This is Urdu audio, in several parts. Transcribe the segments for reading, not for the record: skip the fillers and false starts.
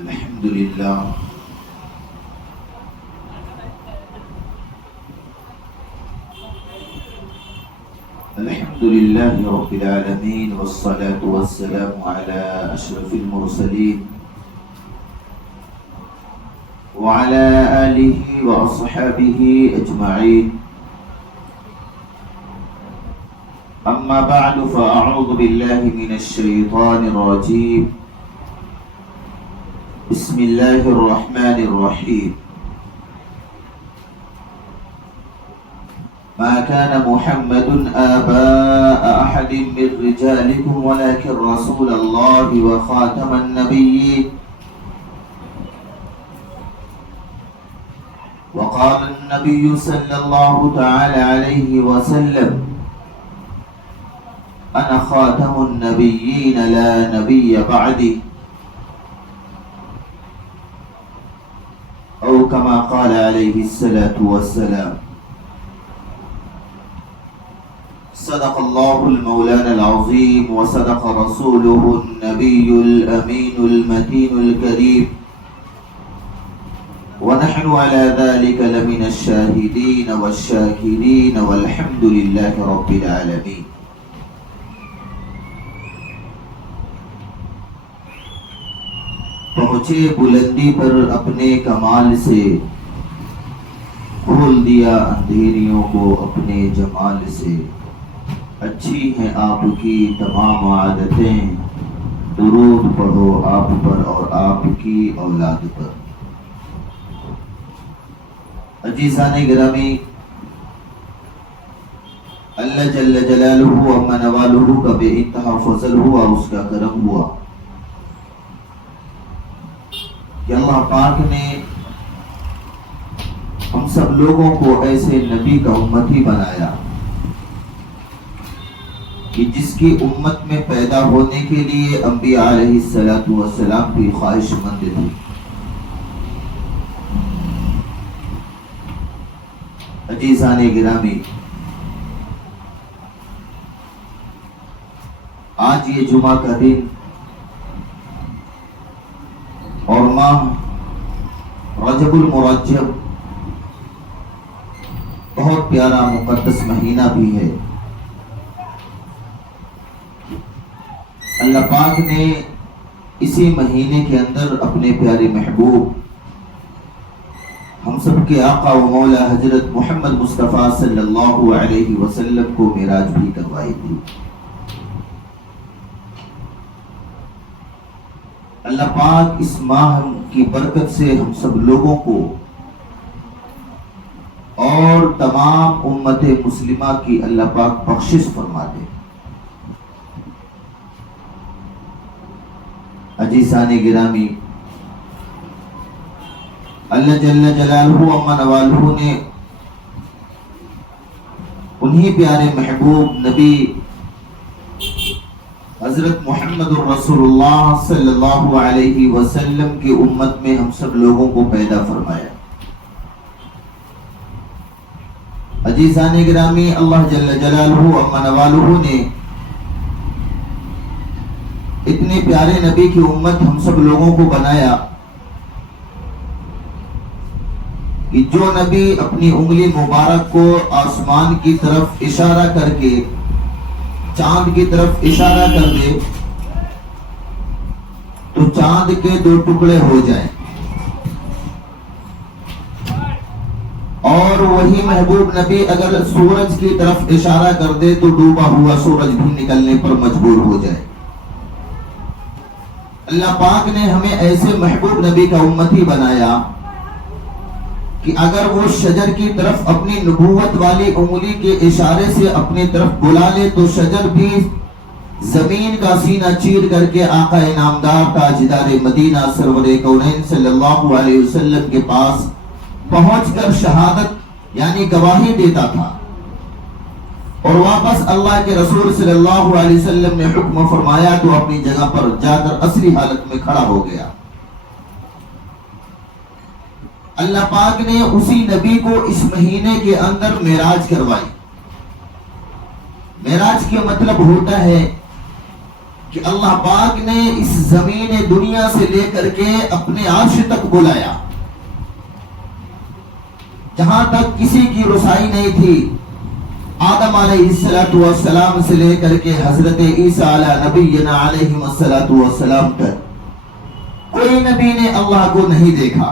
الحمد لله رب العالمين والصلاة والسلام على أشرف المرسلين وعلى آله وأصحابه أجمعين. أما بعد فأعوذ بالله من الشيطان الرجيم. بسم الله الرحمن الرحيم. ما كان محمد آباء أحد من رجالكم ولكن رسول الله وخاتم النبيين. وقال النبي صلى الله تعالى عليه وسلم: أنا خاتم النبيين لا نبي بعدي، أو كما قال عليه الصلاة والسلام. صدق الله المولانا العظيم وصدق رسوله النبي الأمين المتين الكريم، ونحن على ذلك لمن الشاهدين والشاكرين والحمد لله رب العالمين. پہنچے بلندی پر اپنے کمال سے، کھول دیا اندھیریوں کو اپنے جمال سے. اچھی ہیں آپ کی تمام عادتیں، درود پڑھو آپ پر اور آپ کی اولاد پر. عزیزان گرامی، اللہ جل جلالہ اما نوالہ کا بے انتہا فضل ہوا، اس کا کرم ہوا کہ اللہ پاک نے ہم سب لوگوں کو ایسے نبی کا امتی بنایا کہ جس کی امت میں پیدا ہونے کے لیے انبیاء علیہ السلام بھی خواہش مند تھے. عزیزان گرامی، آج یہ جمعہ کا دن اور ماہ رجب المرجب بہت پیارا مقدس مہینہ بھی ہے. اللہ پاک نے اسی مہینے کے اندر اپنے پیارے محبوب ہم سب کے آقا و مولا حضرت محمد مصطفیٰ صلی اللہ علیہ وسلم کو معراج بھی کروائی تھی. اللہ پاک اس ماہ کی برکت سے ہم سب لوگوں کو اور تمام امت مسلمہ کی اللہ پاک بخشش فرما دے. عزیزان گرامی، اللہ جل جلالہ اما نوالہ نے انہی پیارے محبوب نبی حضرت محمد الرسول اللہ صلی اللہ علیہ وسلم کی امت میں ہم سب لوگوں کو پیدا فرمایا. عزیزان گرامی، اللہ جل جلالہ اما نوالہ نے اتنے پیارے نبی کی امت ہم سب لوگوں کو بنایا کہ جو نبی اپنی انگلی مبارک کو آسمان کی طرف اشارہ کر کے چاند کی طرف اشارہ کر دے تو چاند کے 2 ٹکڑے ہو جائیں، اور وہی محبوب نبی اگر سورج کی طرف اشارہ کر دے تو ڈوبا ہوا سورج بھی نکلنے پر مجبور ہو جائے. اللہ پاک نے ہمیں ایسے محبوب نبی کا امتی بنایا کہ اگر وہ شجر کی طرف اپنی نبوت والی انگلی کے اشارے سے اپنی طرف بلا لے تو شجر بھی زمین کا سینہ چیر کر کے آقا انعامدار تاجدار مدینہ سرور کونین صلی اللہ علیہ وسلم کے پاس پہنچ کر شہادت یعنی گواہی دیتا تھا، اور واپس اللہ کے رسول صلی اللہ علیہ وسلم نے حکم فرمایا تو اپنی جگہ پر جا کر اصلی حالت میں کھڑا ہو گیا. اللہ پاک نے اسی نبی کو اس مہینے کے اندر معراج کروائی. معراج کا مطلب ہوتا ہے کہ اللہ پاک نے اس زمین دنیا سے لے کر کے اپنے عرش تک بلایا، جہاں تک کسی کی رسائی نہیں تھی، آدم علیہ السلام سے لے کر کے حضرت عیسیٰ علی نبینا علیہ السلام تک کوئی نبی نے اللہ کو نہیں دیکھا۔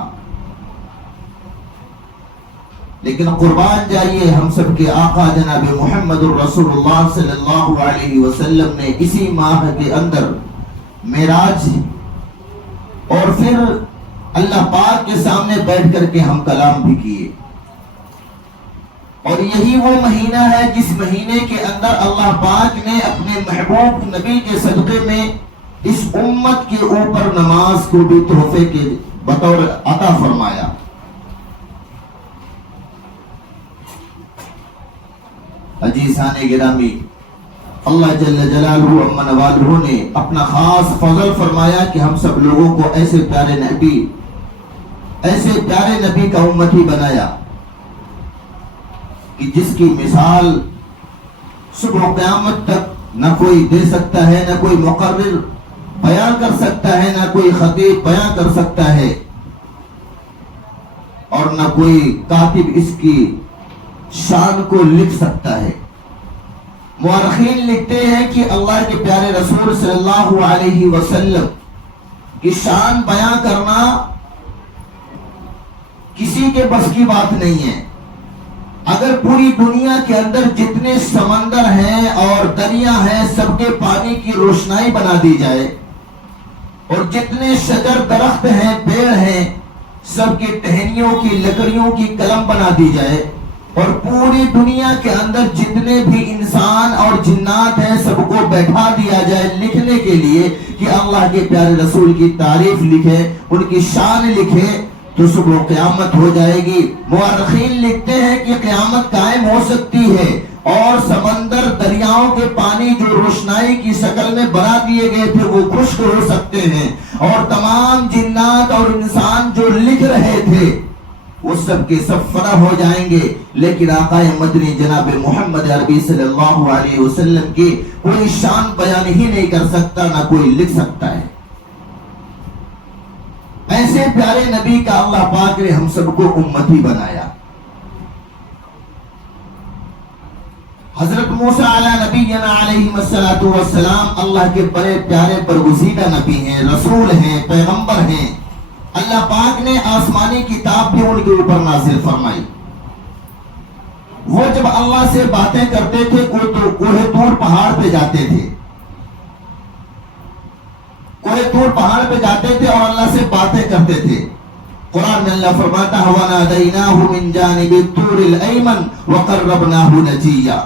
لیکن قربان جائیے ہم سب کے آقا جناب محمد الرسول اللہ صلی اللہ علیہ وسلم نے اسی ماہ کے اندر معراج اور پھر اللہ پاک کے سامنے بیٹھ کر کے ہم کلام بھی کیے، اور یہی وہ مہینہ ہے جس مہینے کے اندر اللہ پاک نے اپنے محبوب نبی کے صدقے میں اس امت کے اوپر نماز کو بھی تحفے کے بطور عطا فرمایا۔ عزیزان گرامی، اللہ جل جلالہ عما نوالہ نے اپنا خاص فضل فرمایا کہ ہم سب لوگوں کو ایسے پیارے نبی کا امتی بنایا کہ جس کی مثال صبح قیامت تک نہ کوئی دے سکتا ہے، نہ کوئی مقرر بیان کر سکتا ہے، نہ کوئی خطیب بیان کر سکتا ہے، اور نہ کوئی کاتب اس کی شان کو لکھ سکتا ہے۔ مورخین لکھتے ہیں کہ اللہ کے پیارے رسول صلی اللہ علیہ وسلم کی شان بیان کرنا کسی کے بس کی بات نہیں ہے۔ اگر پوری دنیا کے اندر جتنے سمندر ہیں اور دریا ہیں سب کے پانی کی روشنائی بنا دی جائے، اور جتنے شجر درخت ہیں پیڑ ہیں سب کی ٹہنیوں کی لکڑیوں کی قلم بنا دی جائے، اور پوری دنیا کے اندر جتنے بھی انسان اور جنات ہیں سب کو بیٹھا دیا جائے لکھنے کے لیے کہ اللہ کے پیارے رسول کی تعریف لکھے، ان کی شان لکھے، تو صبح قیامت ہو جائے گی۔ مورخین لکھتے ہیں کہ قیامت قائم ہو سکتی ہے، اور سمندر دریاؤں کے پانی جو روشنائی کی شکل میں بنا دیے گئے تھے وہ خشک ہو سکتے ہیں، اور تمام جنات اور انسان جو لکھ رہے تھے وہ سب کے سب فنا ہو جائیں گے، لیکن آقا مدنی جناب محمد عربی صلی اللہ علیہ وسلم کی کوئی شان بیان ہی نہیں کر سکتا، نہ کوئی لکھ سکتا ہے۔ ایسے پیارے نبی کا اللہ پاک نے ہم سب کو امتی بنایا۔ حضرت موسیٰ علی نبینا علیہ السلام اللہ کے بڑے پیارے برگزیدہ نبی ہیں، رسول ہیں، پیغمبر ہیں۔ اللہ پاک نے آسمانی کتاب بھی ان کے اوپر نازل فرمائی۔ وہ جب اللہ سے باتیں کرتے تھے کوہ طور پہاڑ پہ جاتے تھے، کوہ طور پہاڑ پہ جاتے تھے اور اللہ سے باتیں کرتے تھے۔ قرآن میں اللہ فرماتا ہے وَنَادَيْنَاهُ مِن جَانِبِ الطُّورِ الْأَيْمَنِ وَقَرَّبْنَاهُ نَجِيًّا،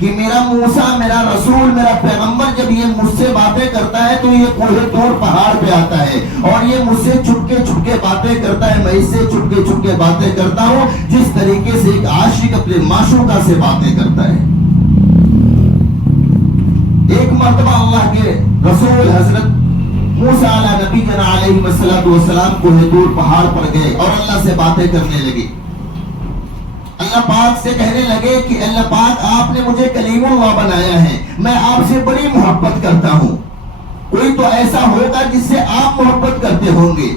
کہ میرا موسیٰ، میرا رسول، میرا پیغمبر جب یہ مجھ سے باتیں کرتا ہے تو یہ کوہ طور پہاڑ پہ آتا ہے، اور یہ مجھ سے چھپ کے باتیں کرتا ہے، میں اس سے چھپ کے باتیں کرتا ہوں جس طریقے سے ایک عاشق اپنے معشوقہ سے باتیں کرتا ہے۔ ایک مرتبہ اللہ کے رسول حضرت موسیٰ علیہ نبینا علیہ السلام کوہ طور پہاڑ پر گئے اور اللہ سے باتیں کرنے لگے۔ اللہ پاک سے کہنے لگے کہ اللہ پاک آپ نے مجھے کلیم اللہ بنایا ہے، میں آپ سے بڑی محبت کرتا ہوں، کوئی تو ایسا ہوگا جس سے آپ محبت کرتے ہوں گے۔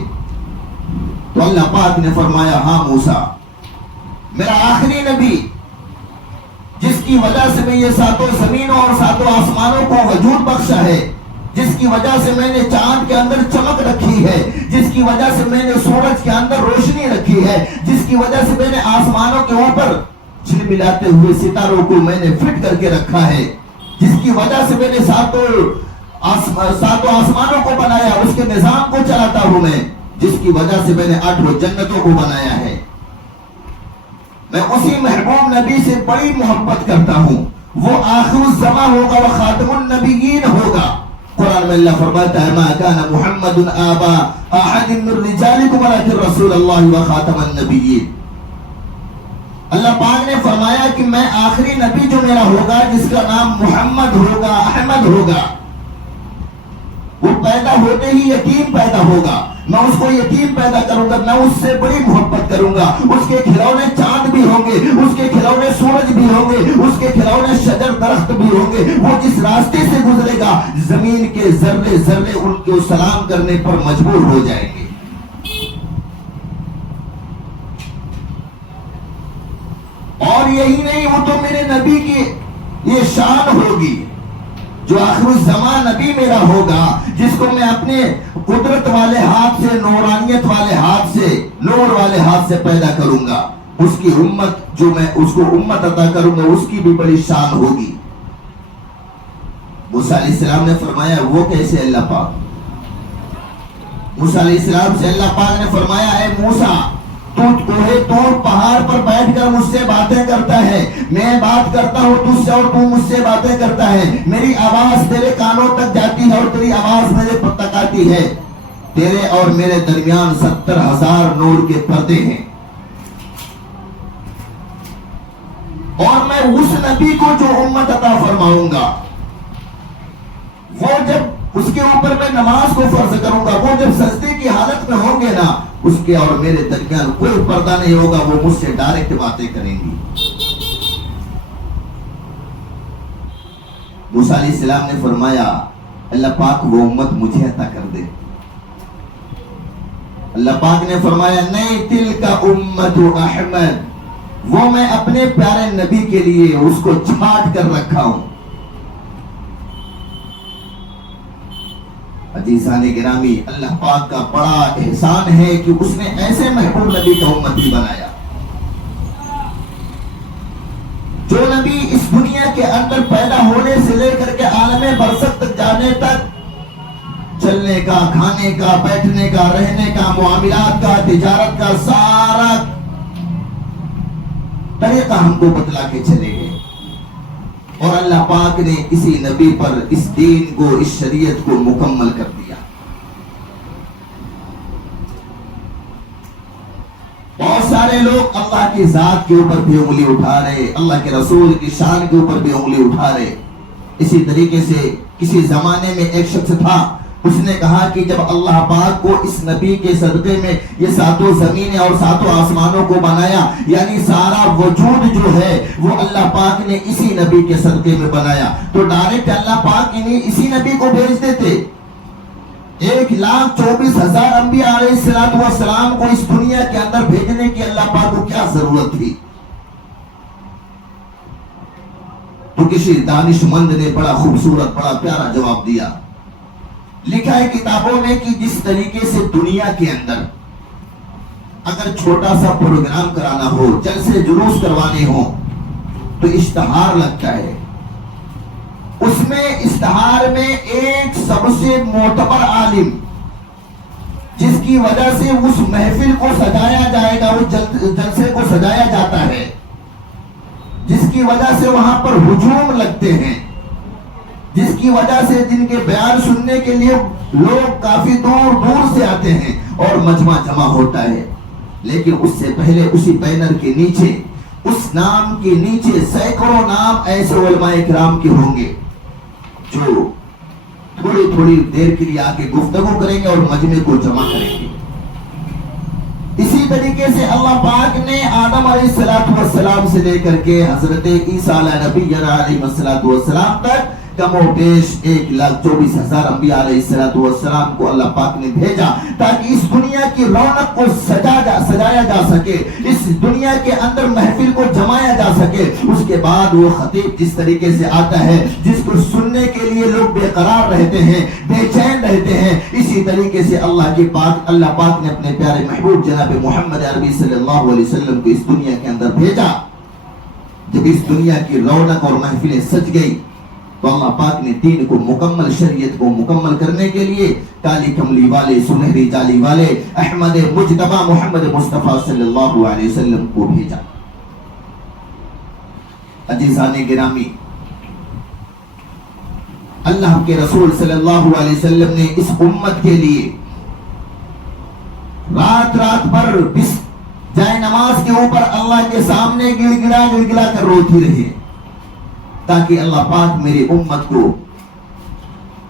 تو اللہ پاک نے فرمایا ہاں موسیٰ، میرا آخری نبی جس کی وجہ سے میں یہ ساتوں زمینوں اور ساتوں آسمانوں کو وجود بخشا ہے، جس کی وجہ سے میں نے چاند کے اندر چمک رکھی ہے، جس کی وجہ سے میں نے سورج کے اندر روشنی رکھی ہے، جس کی وجہ سے میں نے آسمانوں کے اوپر جھلملاتے ہوئے ستاروں کو میں نے فٹ کر کے رکھا ہے، جس کی وجہ سے میں نے ساتوں آسمانوں کو بنایا، اس کے نظام کو چلاتا ہوں میں، جس کی وجہ سے میں نے 8 جنتوں کو بنایا ہے، میں اسی محبوب نبی سے بڑی محبت کرتا ہوں، وہ آخر الزمان ہوگا، وہ خاتم النبیین ہوگا۔ قرآن میں اللہ فرماتا ہے ما کان محمد آبا احد من رجالکم ولکن رسول اللہ وخاتم النبیین۔ اللہ پاک نے فرمایا کہ میں آخری نبی جو میرا ہوگا جس کا نام محمد ہوگا، احمد ہوگا، وہ پیدا ہوتے ہی یتیم پیدا ہوگا، میں اس کو یتیم پیدا کروں گا، میں اس سے بڑی محبت کروں گا، اس کے کھلونے چاند بھی ہوں گے، اس کے کھلونے سورج بھی ہوں گے، اس کے کھلونے شجر درخت بھی ہوں گے، وہ جس راستے سے گزرے گا زمین کے ذرے ذرے ان کو سلام کرنے پر مجبور ہو جائیں گے۔ اور یہی نہیں، وہ تو میرے نبی کی یہ شان ہوگی، جو آخر الزمان نبی میرا ہوگا، جس کو میں اپنے قدرت والے ہاتھ سے، نورانیت والے ہاتھ سے، نور والے ہاتھ سے پیدا کروں گا، اس کی امت جو میں اس کو امت عطا کروں گا، اس کی بھی بڑی شان ہوگی۔ موسیٰ علیہ السلام نے فرمایا وہ کیسے اللہ پاک؟ موسیٰ علیہ السلام سے اللہ پاک نے فرمایا اے موسیٰ، تو کوہ طور پہاڑ پر بیٹھ کر مجھ سے باتیں کرتا ہے، میں بات کرتا ہوں تجھ سے اور تو مجھ سے باتیں کرتا ہے، میری آواز تیرے کانوں تک جاتی ہے اور تیری آواز میرے تک آتی ہے، تیرے اور میرے درمیان 70,000 نور کے پردے ہیں، اور میں اس نبی کو جو امت عطا فرماؤں گا، وہ جب اس کے اوپر میں نماز کو فرض کروں گا، وہ جب سجدے کی حالت میں ہوں گے نا، اس کے اور میرے درمیان کوئی پردہ نہیں ہوگا، وہ مجھ سے ڈائریکٹ باتیں کریں گی۔ موسیٰ علیہ السلام نے فرمایا اللہ پاک وہ امت مجھے عطا کر دے۔ اللہ پاک نے فرمایا نہیں، تلک امت احمد، وہ میں اپنے پیارے نبی کے لیے اس کو چھانٹ کر رکھا ہوں۔ عزیزان گرامی، اللہ پاک کا بڑا احسان ہے کہ اس نے ایسے محبوب نبی کا امتی بنایا، جو نبی اس دنیا کے اندر پیدا ہونے سے لے کر کے عالم برزخ تک جانے تک چلنے کا، کھانے کا، بیٹھنے کا، رہنے کا، معاملات کا، تجارت کا سارا طریقہ ہم کو بتلا کے چلے گئے، اور اللہ پاک نے اسی نبی پر اس دین کو، اس شریعت کو مکمل کر دیا۔ بہت سارے لوگ اللہ کی ذات کے اوپر بھی انگلی اٹھا رہے، اللہ کے رسول کی شان کے اوپر بھی انگلی اٹھا رہے۔ اسی طریقے سے کسی زمانے میں ایک شخص تھا، اس نے کہا کہ جب اللہ پاک کو اس نبی کے صدقے میں یہ ساتوں زمینیں اور ساتوں آسمانوں کو بنایا، یعنی سارا وجود جو ہے وہ اللہ پاک نے اسی نبی کے صدقے میں بنایا، تو ڈائریکٹ اللہ پاک انہیں اسی نبی کو بھیج دیتے۔ 1,24,000 انبیاء علیہ السلام کو اس دنیا کے اندر بھیجنے کی اللہ پاک کو کیا ضرورت تھی؟ تو کسی دانش مند نے بڑا خوبصورت، بڑا پیارا جواب دیا۔ لکھا ہے کتابوں میں کہ جس طریقے سے دنیا کے اندر اگر چھوٹا سا پروگرام کرانا ہو، جلسے جلوس کروانے ہو تو اشتہار لگتا ہے، اس میں اشتہار میں ایک سب سے معتبر عالم جس کی وجہ سے اس محفل کو سجایا جائے گا، اس جلسے کو سجایا جاتا ہے، جس کی وجہ سے وہاں پر ہجوم لگتے ہیں، جس کی وجہ سے جن کے بیان سننے کے لیے لوگ کافی دور دور سے آتے ہیں اور مجمع جمع ہوتا ہے، لیکن اس سے پہلے اسی بینر کے نیچے، اس نام کے نیچے سینکڑوں نام ایسے علماء کرام کے ہوں گے جو تھوڑی تھوڑی دیر کے لیے آ کے گفتگو کریں گے اور مجمع کو جمع کریں گے۔ اسی طریقے سے اللہ پاک نے آدم علیہ السلام سے لے کر کے حضرت عیسیٰ علیہ نبی علیہ السلام تک کم و بیش 1,24,000 انبیاء علیہ السلام کو اللہ پاک نے بھیجا تاکہ اس دنیا کی رونق کو سجایا جا سکے، اس دنیا کے اندر محفل کو جمایا جا سکے۔ اس کے بعد وہ خطیب جس طریقے سے آتا ہے، جس کو سننے کے لیے لوگ بے قرار رہتے ہیں، بے چین رہتے ہیں، اسی طریقے سے اللہ پاک نے اپنے پیارے محبوب جناب محمد عربی صلی اللہ علیہ وسلم کو اس دنیا کے اندر بھیجا۔ جب اس دنیا کی رونق اور محفلیں سج گئی تو اللہ پاک نے دین کو مکمل، شریعت کو مکمل کرنے کے لیے کالی کملی والے، سنہری جالی والے احمد مجتبی محمد مصطفیٰ صلی اللہ علیہ وسلم کو بھیجا۔ عزیزان گرامی، اللہ کے رسول صلی اللہ علیہ وسلم نے اس امت کے لیے رات بھر جائے نماز کے اوپر اللہ کے سامنے گڑ گڑا کر روتی رہی تاکہ اللہ پاک میری امت کو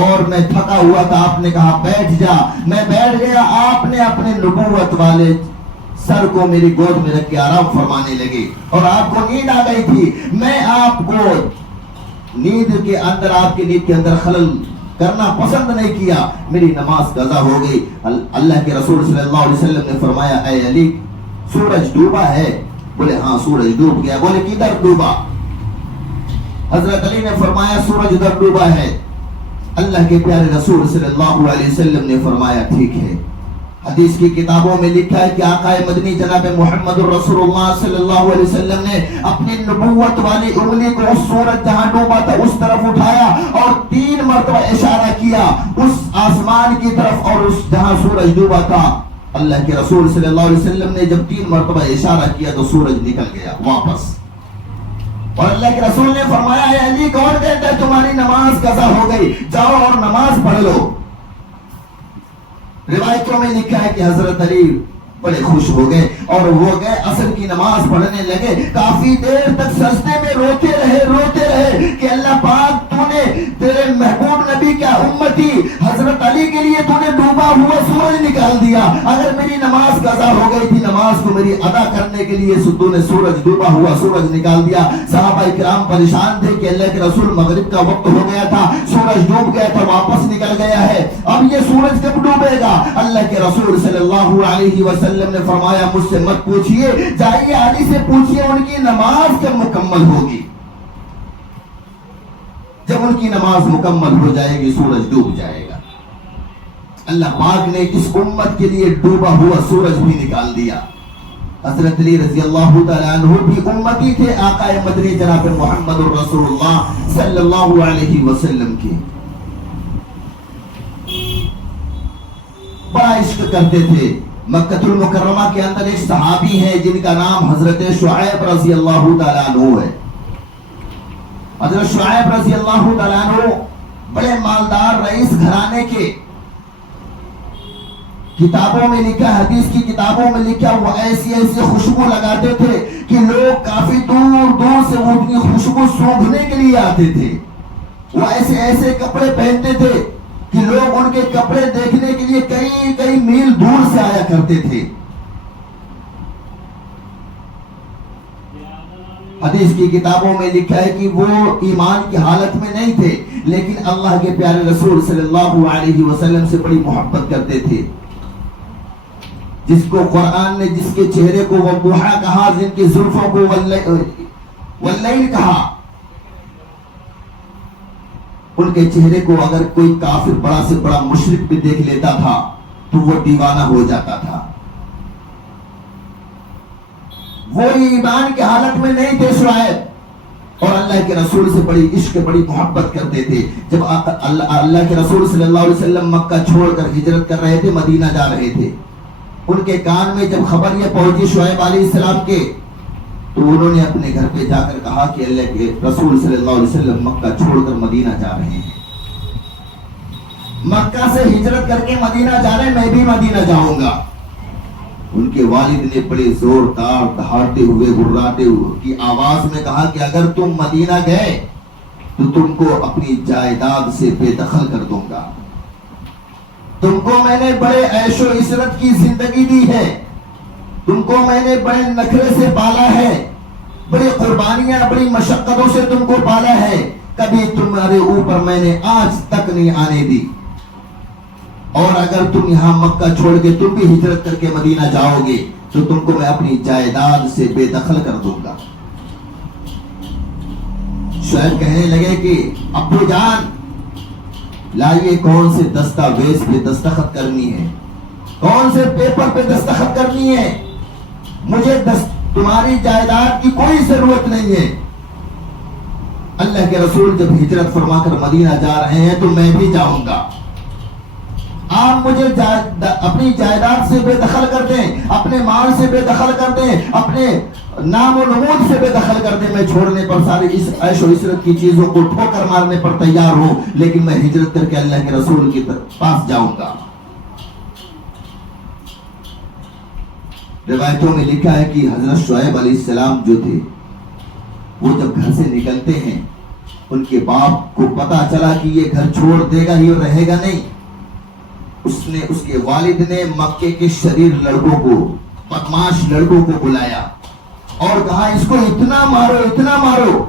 اور میں تھکا ہوا تھا، آپ نے کہا بیٹھ جا، میں بیٹھ گیا، آپ نے اپنے نبوت والے سر کو میری گود میں رکھ کے آرام فرمانے لگے، اور آپ کو نیند آ گئی تھی، میں آپ کو نیند کے اندر، آپ کی نیند کے اندر خلل کرنا پسند نہیں کیا، میری نماز قضا ہو گئی۔ اللہ کے رسول صلی اللہ علیہ وسلم نے فرمایا اے علی سورج ڈوبا ہے؟ بولے ہاں سورج ڈوب گیا۔ بولے کدھر ڈوبا؟ حضرت علی نے فرمایا سورج ادھر ڈوبا ہے۔ اللہ کے پیارے رسول صلی اللہ علیہ وسلم نے فرمایا ٹھیک ہے۔ حدیث کی کتابوں میں لکھا ہے کہ آقا مدنی جناب محمد رسول اللہ صلی اللہ علیہ وسلم نے اپنی نبوت والی انگلی کو اس سورج جہاں ڈوبا تھا اس طرف اٹھایا اور 3 مرتبہ اشارہ کیا اس آسمان کی طرف، اور اس جہاں سورج ڈوبا تھا اللہ کے رسول صلی اللہ علیہ وسلم نے جب 3 مرتبہ اشارہ کیا تو سورج نکل گیا واپس، اور اللہ کے رسول نے فرمایا اے علی کون کہتا ہے تمہاری نماز قضا ہو گئی، جاؤ اور نماز پڑھ لو۔ روایتوں میں لکھا ہے کہ حضرت علی بڑے خوش ہو گئے اور وہ گئے عصر کی نماز پڑھنے لگے، کافی دیر تک سجدے میں روتے رہے کہ اللہ پاک تو نے تیرے محبوب نبی کا امتی حضرت علی کے لیے تو نے ڈوبا ہوا سورج نکال دیا، اگر میری نماز قضا ہو گئی تھی نماز کو میری ادا کرنے کے لیے تو نے سورج ڈوبا ہوا سورج نکال دیا۔ صحابہ کرام پریشان تھے کہ اللہ کے رسول مغرب کا وقت ہو گیا تھا، سورج ڈوب گیا تھا، واپس نکل گیا ہے، اب یہ سورج کب ڈوبے گا؟ اللہ کے رسول صلی اللہ علیہ وسلم نے فرمایا مجھ سے مت پوچھئے، جائیے علی سے پوچھئے ان کی نماز کب مکمل ہوگی، جب ان کی نماز مکمل ہو جائے گی سورج ڈوب جائے گا۔ اللہ پاک نے اس امت کے لیے ڈوبا ہوا سورج بھی نکال دیا۔ حضرت علی رضی اللہ تعالیٰ عنہ بھی امتی تھے آقا مدنی جناب محمد رسول اللہ صلی اللہ علیہ وسلم کے، بڑا عشق کرتے تھے۔ مکہ المکرمہ کے اندر ایک صحابی ہیں جن کا نام حضرت شعیب رضی اللہ تعالیٰ عنہ ہے۔ حضرت شعیب رضی اللہ تعالیٰ عنہ بڑے مالدار رئیس گھرانے کے، کتابوں میں لکھا، حدیث کی کتابوں میں لکھا وہ ایسی خوشبو لگاتے تھے کہ لوگ کافی دور دور سے ان کی خوشبو سونگھنے کے لیے آتے تھے۔ وہ ایسے کپڑے پہنتے تھے کہ لوگ ان کے کپڑے دیکھنے کے لیے کئی میل دور سے آیا کرتے تھے۔ حدیث کی کتابوں میں لکھا ہے کہ وہ ایمان کی حالت میں نہیں تھے لیکن اللہ کے پیارے رسول صلی اللہ علیہ وسلم سے بڑی محبت کرتے تھے، جس کو قرآن نے جس کے چہرے کو والضحیٰ کہا، جن کی زلفوں کو واللیل کہا، ان کے چہرے کو اگر کوئی کافر بڑا سے بڑا مشرک بھی دیکھ لیتا تھا تو وہ دیوانہ ہو جاتا تھا۔ وہ ایمان کی حالت میں نہیں تھے شعیب، اور اللہ کے رسول سے بڑی عشق بڑی محبت کرتے تھے۔ جب اللہ کے رسول صلی اللہ علیہ وسلم مکہ چھوڑ کر ہجرت کر رہے تھے، مدینہ جا رہے تھے، ان کے کان میں جب خبر یہ پہنچی شعیب علیہ السلام کے، تو انہوں نے اپنے گھر پہ جا کر کہا کہ اللہ کے رسول صلی اللہ علیہ وسلم مکہ چھوڑ کر مدینہ جا رہے ہیں، مکہ سے ہجرت کر کے مدینہ جا رہے ہیں، میں بھی مدینہ جاؤں گا۔ ان کے والد نے بڑے زوردار دہاڑتے ہوئے گھراتے ہوئے کی آواز میں کہا کہ اگر تم مدینہ گئے تو تم کو اپنی جائیداد سے بے دخل کر دوں گا، تم کو میں نے بڑے عیش و عشرت کی زندگی دی ہے، تم کو میں نے بڑے نخرے سے پالا ہے، بڑی قربانیاں بڑی مشقتوں سے تم کو پالا ہے، کبھی تمہارے اوپر میں نے آج تک نہیں آنے دی، اور اگر تم یہاں مکہ چھوڑ کے تم بھی ہجرت کر کے مدینہ جاؤ گے تو تم کو میں اپنی جائیداد سے بے دخل کر دوں گا۔ شعیب کہنے لگے کہ ابو جان لائیے کون سے دستاویز پہ دستخط کرنی ہے، کون سے پیپر پہ دستخط کرنی ہے، مجھے تمہاری جائیداد کی کوئی ضرورت نہیں ہے۔ اللہ کے رسول جب ہجرت فرما کر مدینہ جا رہے ہیں تو میں بھی جاؤں گا، آپ مجھے اپنی جائیداد سے بے دخل کر دیں، اپنے مال سے بے دخل کر دیں، اپنے نام و نمود سے بے دخل کر دیں، میں چھوڑنے پر ساری اس عیش و عشرت کی چیزوں کو ٹھوکر مارنے پر تیار ہوں، لیکن میں ہجرت کر کے اللہ کے رسول کے پاس جاؤں گا۔ روایتوں میں لکھا ہے کہ حضرت شعیب علیہ السلام جو تھے وہ جب گھر سے نکلتے ہیں ان کے باپ کو پتا چلا کہ یہ گھر چھوڑ دے گا ہی اور رہے گا نہیں، اس کے والد نے مکے کے شریر لڑکوں کو، بدماش لڑکوں کو بلایا اور کہا اس کو اتنا مارو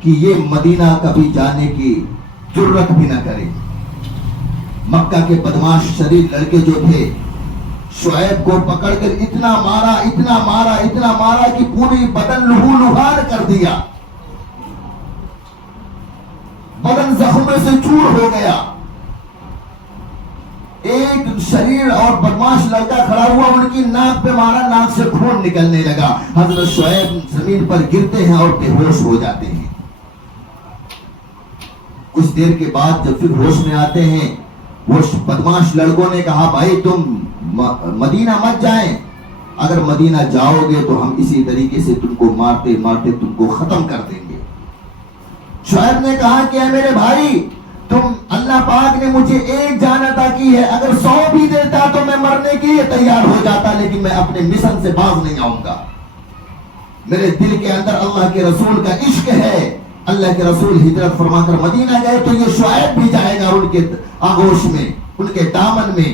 کہ یہ مدینہ کبھی جانے کی جرت بھی نہ کرے۔ مکہ کے بدماش شریر لڑکے جو تھے شعیب کو پکڑ کر اتنا مارا کہ پوری بدن لہو لہان کر دیا، بدن زخموں سے چور ہو گیا۔ ایک شریر اور بدماش لڑکا کھڑا ہوا، ان کی ناک پہ مارا، ناک سے خون نکلنے لگا۔ حضرت شعیب زمین پر گرتے ہیں اور بے ہوش ہو جاتے ہیں۔ کچھ دیر کے بعد جب پھر ہوش میں آتے ہیں، وہ بدماش لڑکوں نے کہا بھائی تم مدینہ مت جائیں، اگر مدینہ جاؤ گے تو ہم اسی طریقے سے تم کو مارتے تم کو ختم کر دیں گے۔ شعیب نے کہا کہ اے میرے بھائی، تم اللہ پاک نے مجھے ایک جان عطا کی ہے، اگر 100 بھی دیتا تو میں مرنے کے لیے تیار ہو جاتا، لیکن میں اپنے مشن سے باز نہیں آؤں گا۔ میرے دل کے اندر اللہ کے رسول کا عشق ہے۔ اللہ کے رسول ہجرت فرما کر مدینہ گئے تو یہ شعیب بھی جائے گا ان کے آغوش میں، ان کے دامن میں۔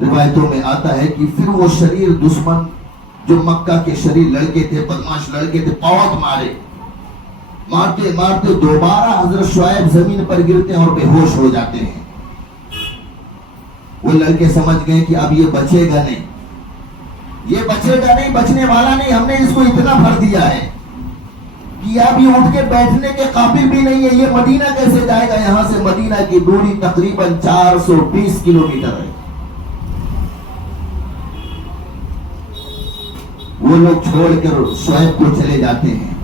روایتوں میں آتا ہے کہ پھر وہ شریر دشمن جو مکہ کے شریر لڑکے تھے، بدماش لڑکے تھے، بہت مارتے دوبارہ حضرت شعیب زمین پر گرتے ہیں اور بے ہوش ہو جاتے ہیں۔ وہ لڑکے سمجھ گئے کہ اب یہ بچے گا نہیں، بچنے والا نہیں، ہم نے اس کو اتنا بھر دیا ہے کہ اب یہ اٹھ کے بیٹھنے کے قابل بھی نہیں ہے، یہ مدینہ کیسے جائے گا؟ یہاں سے مدینہ کی دوری تقریباً 420 کلومیٹر ہے۔ وہ لوگ چھوڑ کر شعیب کو چلے جاتے ہیں۔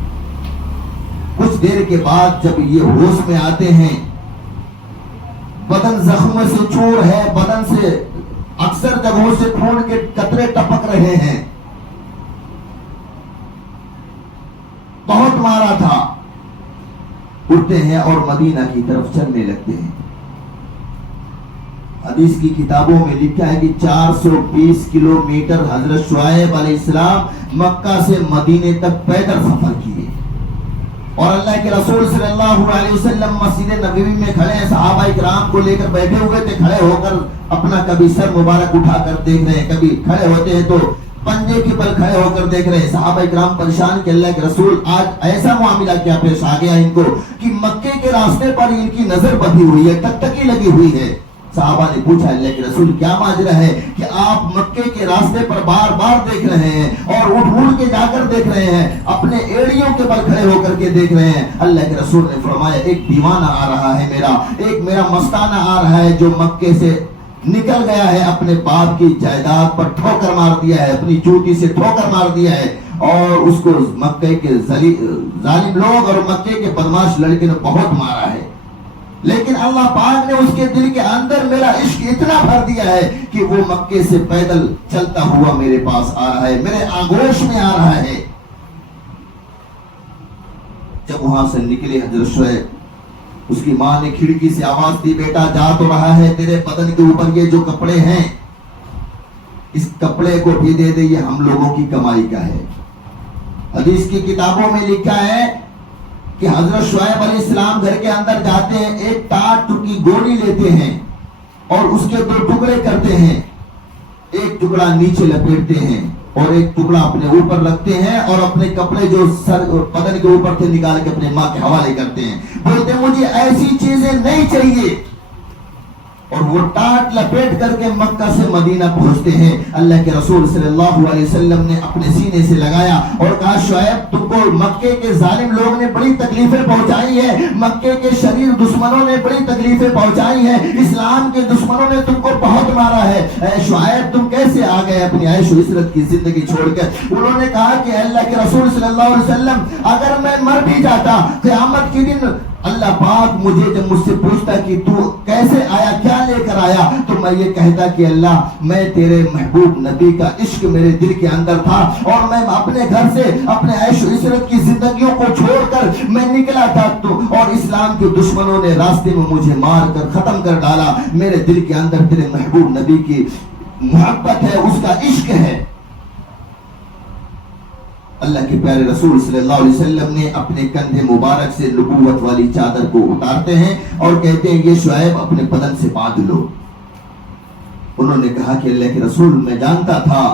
کچھ دیر کے بعد جب یہ ہوش میں آتے ہیں، بدن زخموں سے چور ہے، بدن سے اکثر جگہوں سے خون کے قطرے ٹپک رہے ہیں، بہت مارا تھا۔ اٹھتے ہیں اور مدینہ کی طرف چلنے لگتے ہیں۔ حدیث کی کتابوں میں لکھا ہے کہ 420 کلومیٹر حضرت شعیب علیہ السلام مکہ سے مدینے تک پیدل سفر کیے، اور اللہ کے رسول صلی اللہ علیہ وسلم مسجد نبوی میں کھڑے ہیں، صحابہ کرام کو لے کر بیٹھے ہوئے تھے، کھڑے ہو کر اپنا کبھی سر مبارک اٹھا کر دیکھ رہے ہیں، کبھی کھڑے ہوتے ہیں تو پنجے کے پر کھڑے ہو کر دیکھ رہے ہیں۔ صحابہ کرام پریشان کہ اللہ کے رسول آج ایسا معاملہ کیا پیش آ گیا ان کو کہ مکے کے راستے پر ان کی نظر بندھی ہوئی ہے، ٹکٹکی لگی ہوئی ہے۔ صحابہ نے پوچھا اللہ کے رسول کیا ماجرا ہے کہ آپ مکے کے راستے پر بار بار دیکھ رہے ہیں اور اٹھ کے جا کر دیکھ رہے ہیں، اپنے ایڑیوں کے پر کھڑے ہو کر کے دیکھ رہے ہیں؟ اللہ کے رسول نے فرمایا ایک دیوانہ آ رہا ہے، میرا مستانہ آ رہا ہے جو مکے سے نکل گیا ہے، اپنے باپ کی جائیداد پر ٹھوکر مار دیا ہے، اپنی چوٹی سے ٹھوکر مار دیا ہے، اور اس کو مکے کے ظالم لوگ اور مکے کے بدماش لڑکے نے بہت مارا ہے، لیکن اللہ پاک نے اس کے دل کے اندر میرا عشق اتنا بھر دیا ہے کہ وہ مکے سے پیدل چلتا ہوا میرے پاس آ رہا ہے، میرے آغوش میں آ رہا ہے۔ جب وہاں سے نکلے حضرت شعیب، اس کی ماں نے کھڑکی سے آواز دی بیٹا جا تو رہا ہے، تیرے بدن کے اوپر یہ جو کپڑے ہیں اس کپڑے کو بھی دے دے، یہ ہم لوگوں کی کمائی کا ہے۔ حدیث کی کتابوں میں لکھا ہے کہ حضرت شعیب علیہ السلام گھر کے اندر جاتے ہیں، ایک ٹاٹ کی گولی لیتے ہیں اور اس کے 2 ٹکڑے کرتے ہیں، ایک ٹکڑا نیچے لپیٹتے ہیں اور ایک ٹکڑا اپنے اوپر رکھتے ہیں، اور اپنے کپڑے جو سر اور بدن کے اوپر سے نکال کے اپنے ماں کے حوالے کرتے ہیں، بولتے ہیں مجھے ایسی چیزیں نہیں چاہیے، اور وہ ٹاٹ لپیٹ کر کے مکہ سے مدینہ پہنچتے ہیں۔ اللہ کے رسول صلی اللہ علیہ وسلم نے اپنے سینے سے لگایا اور کہا شعیب تم کو مکے کے ظالم لوگ نے بڑی تکلیفیں پہنچائی ہیں، مکے کے شریر دشمنوں نے بڑی تکلیفیں پہنچائی ہیں، اسلام کے دشمنوں نے تم کو بہت مارا ہے، اے شعیب تم کیسے آ گئے اپنی عیش و عشرت کی زندگی چھوڑ کر؟ انہوں نے کہا کہ اللہ کے رسول صلی اللہ علیہ وسلم اگر میں مر بھی جاتا قیامت کے دن اللہ پاک مجھے جب مجھ سے پوچھتا کہ تو کیسے آیا، کیا لے کر آیا، تو میں یہ کہتا کہ اللہ میں تیرے محبوب نبی کا عشق میرے دل کے اندر تھا، اور میں اپنے گھر سے اپنے عیش و عشرت کی زندگیوں کو چھوڑ کر میں نکلا تھا، تو اور اسلام کے دشمنوں نے راستے میں مجھے مار کر ختم کر ڈالا، میرے دل کے اندر تیرے محبوب نبی کی محبت ہے، اس کا عشق ہے۔ اللہ کے پیارے رسول صلی اللہ علیہ وسلم نے اپنے کندھے مبارک سے نبوت والی چادر کو اتارتے ہیں اور کہتے ہیں یہ شعیب اپنے بدن سے باندھ لو۔ انہوں نے کہا کہ اللہ کے رسول میں جانتا تھا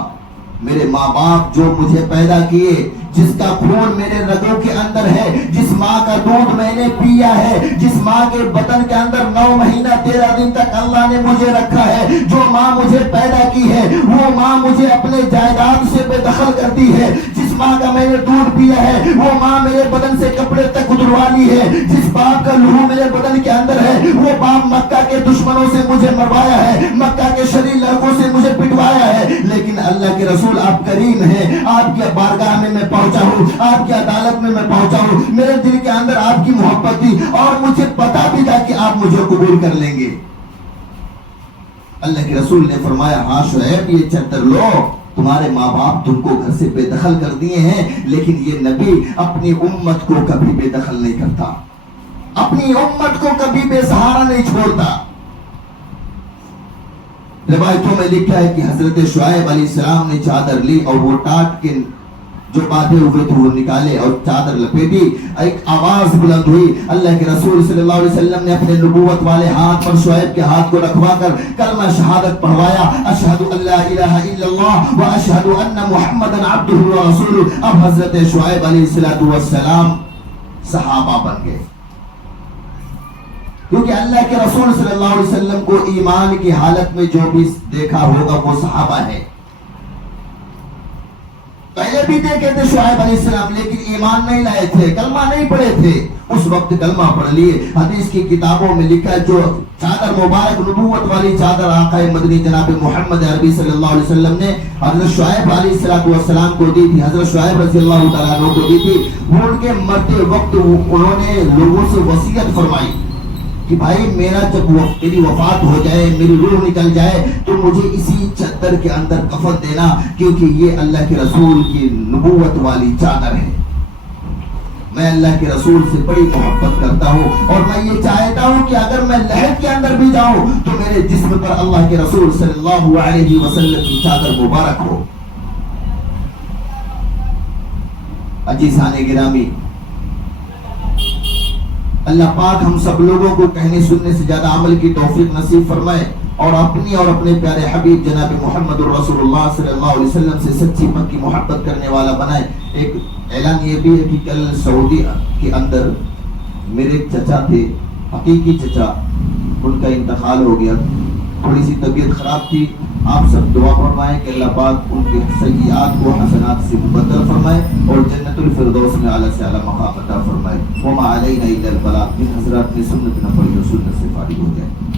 میرے ماں باپ جو مجھے پیدا کیے، جس کا خون میرے رگوں کے اندر ہے، جس ماں کا دودھ میں نے پیا ہے، جس ماں کے بدن کے اندر 9 مہینہ 13 دن تک اللہ نے مجھے رکھا ہے، جو ماں مجھے پیدا کی ہے وہ ماں مجھے اپنے جائیداد سے بے دخل کرتی ہے، جس ماں کا میں نے دودھ پیا ہے وہ ماں میرے بدن سے کپڑے تک اتروا لی ہے، جس باپ کا لہو میرے بدن کے اندر ہے وہ باپ مکہ کے دشمنوں سے مجھے مروایا ہے، مکہ کے شریر لڑکوں سے مجھے پٹوایا ہے، لیکن اللہ کے رسول آپ کریم ہیں، آپ کی بارگاہ میں پہنچا ہوں، آپ کی عدالت میں پہنچا ہوں، میرے دل کے اندر آپ کی محبت تھی اور مجھے پتا بھی تھا کہ آپ مجھے قبول کر لیں گے۔ اللہ کے رسول نے فرمایا ہاں شعیب یہ چادر لو، تمہارے ماں باپ تم کو گھر سے بے دخل کر دیے ہیں، لیکن یہ نبی اپنی امت کو کبھی بے دخل نہیں کرتا، اپنی امت کو کبھی بے سہارا نہیں چھوڑتا۔ روایتوں میں لکھا ہے کہ حضرت شعیب علیہ السلام نے چادر لی اور وہ ٹاٹ کے جو باندھے ہوئے تھے وہ نکالے اور چادر لپیٹی، ایک آواز بلند ہوئی، اللہ کے رسول صلی اللہ علیہ وسلم نے اپنے نبوت والے ہاتھ پر شعیب کے ہاتھ کو رکھوا کر کلمہ شہادت پڑھوایا، اشہد ان لا الہ الا اللہ و اشہد ان محمدا عبدہ و رسولہ۔ اب حضرت شعیب علیہ السلام صحابہ بن گئے، کیونکہ اللہ کے رسول صلی اللہ علیہ وسلم کو ایمان کی حالت میں جو بھی دیکھا ہوگا وہ صحابہ ہے۔ پہلے بھی دیکھے تھے شعیب علیہ السلام لیکن ایمان نہیں لائے تھے، کلمہ نہیں پڑھے تھے، اس وقت کلمہ پڑھ لیے۔ حدیث کی کتابوں میں لکھا ہے جو چادر مبارک نبوت والی چادر آقا مدنی جناب محمد عربی صلی اللہ علیہ وسلم نے حضرت شعیب علیہ السلام کو دی تھی، حضرت شعیب رضی اللہ تعالیٰ عنہ کو دی تھی، وہ ان کے مرتے وقت انہوں نے لوگوں سے وصیت فرمائی کہ بھائی میرا جب میری وفات ہو جائے، میری روح نکل جائے تو مجھے اسی چادر کے اندر کفن دینا، کیونکہ یہ اللہ کے رسول کی نبوت والی چادر ہے۔ میں اللہ کے رسول سے بڑی محبت کرتا ہوں اور میں یہ چاہتا ہوں کہ اگر میں لہد کے اندر بھی جاؤں تو میرے جسم پر اللہ کے رسول صلی اللہ علیہ وسلم کی چادر مبارک ہو۔ عزیزان گرامی، اللہ پاک ہم سب لوگوں کو کہنے سننے سے زیادہ عمل کی توفیق نصیب فرمائے اور اپنی اور اپنے پیارے حبیب جناب محمد الرسول اللہ صلی اللہ علیہ وسلم سے سچی من کی محبت کرنے والا بنائے۔ ایک اعلان یہ بھی ہے کہ کل سعودی کے اندر میرے چچا تھے، حقیقی چچا، ان کا انتقال ہو گیا، تھوڑی سی طبیعت خراب تھی، آپ سب دعا فرمائیں کہ اللہ پاک ان کے سیئات کو حسنات سے مبدل فرمائے اور جنت الفردوس میں اعلیٰ سے اعلیٰ مقام عطا فرمائے۔ وما علینا الا البلاغ، جن حضرات نے سنت نہ پڑھی اور سنت سے فارغ ہو جائے۔